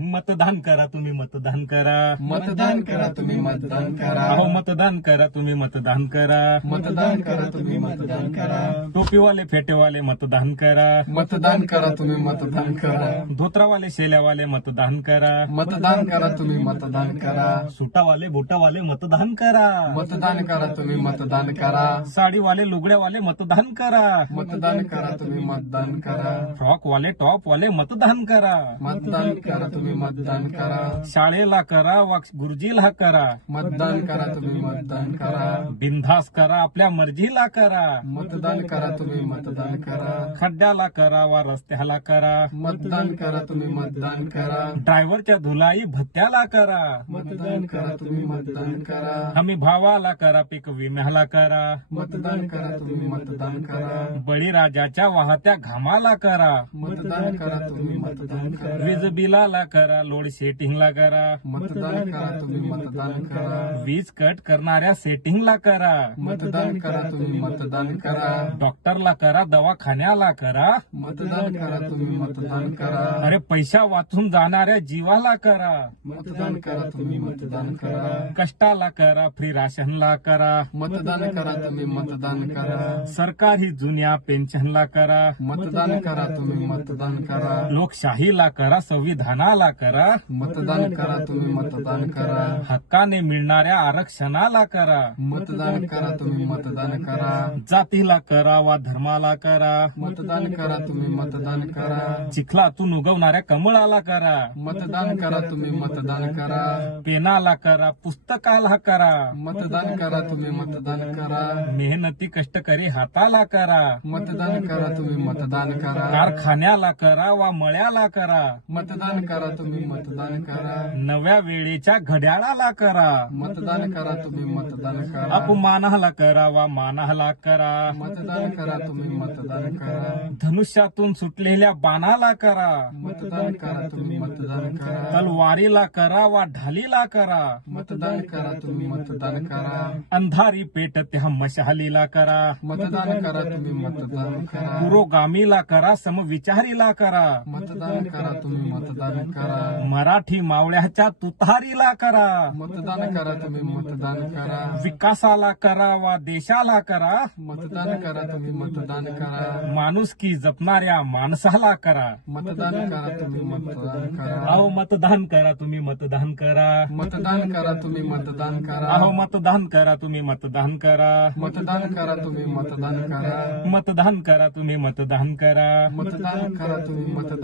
मतदान करा तुम्ही मतदान करा, मतदान करा तुम्ही मतदान करा, अहो मतदान करा तुम्ही मतदान करा, मतदान करा तुम्ही मतदान करा, टोपीवाले फेटेवाले मतदान करा, मतदान करा तुम्ही मतदान करा, धोत्रावाले शेल्यावाले मतदान करा, मतदान करा तुम्ही मतदान करा, सुटावाले बोटावाले मतदान करा, मतदान करा तुम्ही मतदान करा, साडीवाले लुगड्यावाले मतदान करा, मतदान करा तुम्ही मतदान करा, फ्रॉकवाले टॉपवाले मतदान करा, मतदान करा तुम्ही मतदान करा, शाळेला करा वा गुरुजीला करा, मतदान करा तुम्ही मतदान करा, बिनधास करा आपल्या मर्जीला करा, मतदान करा तुम्ही मतदान करा, खड्ड्याला करा वा रस्त्याला करा, मतदान करा तुम्ही मतदान करा, ड्रायव्हरच्या धुलाई भत्त्याला करा, मतदान करा तुम्ही मतदान करा, हमी भावाला करा पीक विम्याला करा, मतदान करा तुम्ही मतदान करा, बळीराजाच्या वाहत्या घामाला करा, मतदान करा तुम्ही मतदान करा, वीज बिलाला करा लोड सेटिंगला करा, मतदान करा तुम्ही मतदान करा, वीज कट करणाऱ्या सेटिंगला करा, मतदान करा तुम्ही मतदान करा, डॉक्टरला करा दवाखान्याला करा, मतदान करा तुम्ही मतदान करा, अरे पैसा वाचून जाणाऱ्या जीवाला करा, मतदान करा तुम्ही मतदान करा, कष्टाला करा फ्री राशनला करा, मतदान करा तुम्ही मतदान करा, सरकारी जुन्या पेन्शनला करा, मतदान करा तुम्ही मतदान करा, लोकशाहीला करा संविधानाला करा, मतदान करा तुम्ही मतदान करा, हक्काने मिळणाऱ्या आरक्षणाला करा, मतदान करा तुम्ही मतदान करा, जातीला करा वा धर्माला करा, मतदान करा तुम्ही मतदान करा, चिखलातून उगवणाऱ्या कमळाला करा, मतदान करा तुम्ही मतदान करा, पेनाला करा पुस्तकाला करा, मतदान करा तुम्ही मतदान करा, मेहनती कष्टकरी हाताला करा, मतदान करा तुम्ही मतदान करा, कारखान्याला करा वा मळ्याला करा, मतदान करा तुम्ही मतदान करा, नव्या वेळेच्या घड्याळाला करा, मतदान करा तुम्ही मतदान करा, अपमानाला करा वा मानाला करा, मतदान करा तुम्ही मतदान करा, धनुष्यातून सुटलेल्या बाणाला करा, मतदान करा तुम्ही मतदान करा, तलवारीला करा वा ढालीला करा, मतदान करा तुम्ही मतदान करा, अंधारी पेट त्या मशालीला करा, मतदान करा तुम्ही मतदान करा, पुरोगामीला करा समविचारीला करा, मतदान करा तुम्ही मतदान करा, मराठी मावळ्याच्या तुतारीला करा, मतदान करा तुम्ही मतदान करा, विकासाला करा वा देशाला करा, मतदान करा तुम्ही मतदान करा, माणुसकी जपणाऱ्या माणसाला करा, मतदान करा तुम्ही मतदान करा, अहो मतदान करा तुम्ही मतदान करा, मतदान करा तुम्ही मतदान करा, अहो मतदान करा तुम्ही मतदान करा, मतदान करा तुम्ही मतदान करा, मतदान करा तुम्ही मतदान करा. मतदान करा तुम्ही मतदान